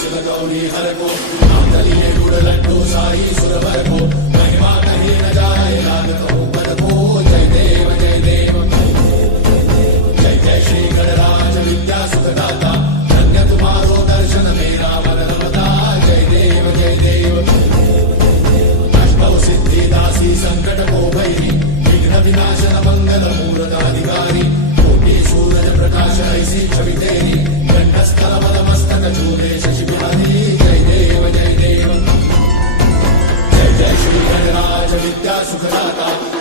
शिव गौरी हर को मातलिए गुड़ लड्डू साई सुरवर को महिमा कहीं न जाए लागत हो पद को जय देव जय देव जय जय श्री गणराज विद्या सुखदाता धन्य तुम्हारो दर्शन मेरा मन रमता जय देव जय देव अष्टौ सिद्धि दासी संकट को भैरी विघ्न विनाशन मंगल मूर्त अधिकारी कोटि सूरज प्रकाश ऐसी छवि तेरी कंठस्थल मस्तक झूले शशि बिहारी जय देव जय देव जय जय श्री गणराज विद्या सुखदाता